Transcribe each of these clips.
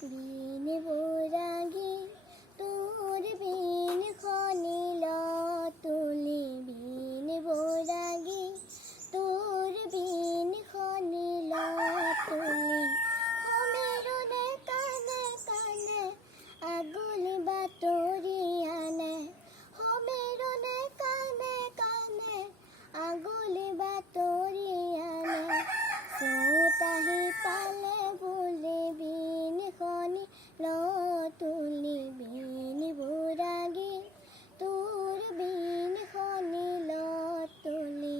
বিন বৈরাগী তোর বিন খনিল তুলি বিন বৈরাগী তোর বিন খনিল তুলি মেরুনে কানে কানে আগুল বাতরি আনে মেরুনে কানে কানে আগুল বাতরি আনে সোতাহি পালে বলে বিন খনি তুলি বিন বৈরাগী তোর বিন খনি তুলি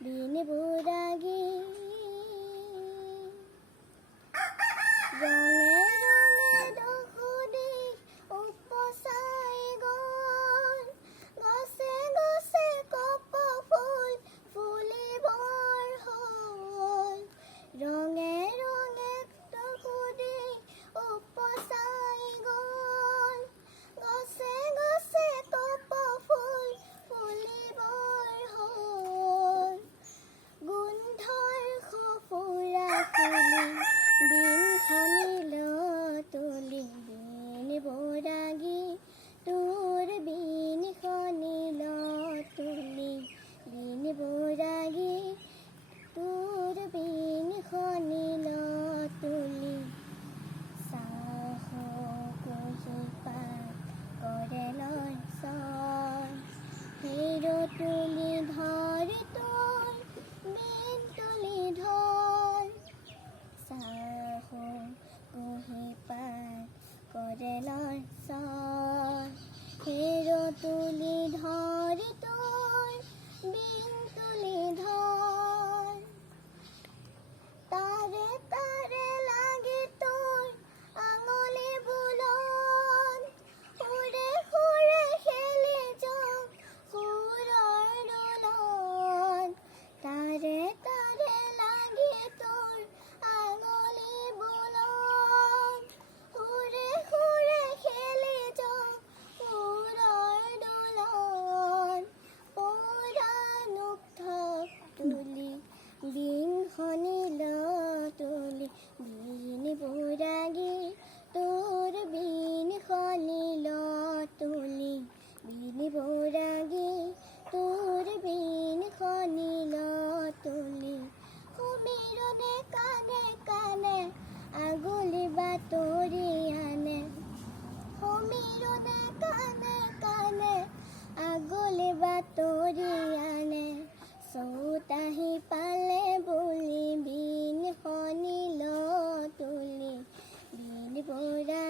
বিন বৈরাগী রঙে রঙে দখুদি উপচাই গল গছে গছে কপ ফুল ফুলিবৰ হ'ল ৰঙে ৰঙে দখুদি উপচাই গল গছে গছে কপ ফুল ফুলিবৰ হ'ল গোন্ধৰ সফুৰা ফুলি বিন খনিল তুলি বিন বৈৰাগী তোৰ বিন খনিল তুলি বিন বৈৰাগী তোৰ বিন খনিল তুলি চাহ কুহি পাত কৰে লয় হেৰ তুলি ধৰ তোৰ বিন তুলি ধৰ চাহ কুহি পাত কৰে লয় হেৰ তুলি ধৰ তোৰ বিন তুলি ধৰ তাৰে তাৰে লাগি তোৰ আঙুলি বুলন সুৰে সুৰে খেলি যাওক সুৰৰ দোলন তাৰে তাৰে লাগি তোৰ আঙুলি বুলন সুৰে সুৰে খেলি যাওক সুৰৰ দোলন পৌৰাণুক তুলি বিন খনিল তুলি বিন বৈৰাগী তোৰ বিন খনিল তুলি বিন বৈৰাগী তোৰ বিন খনিল তুলি মেৰনে কানে কানে আগুলি বাতৰি আনে মেৰনে কানে কানে আগুলি বাতৰি আনে চৌতাহি পালে বুলি বিন খনিল তুলি বিন বৈৰাগী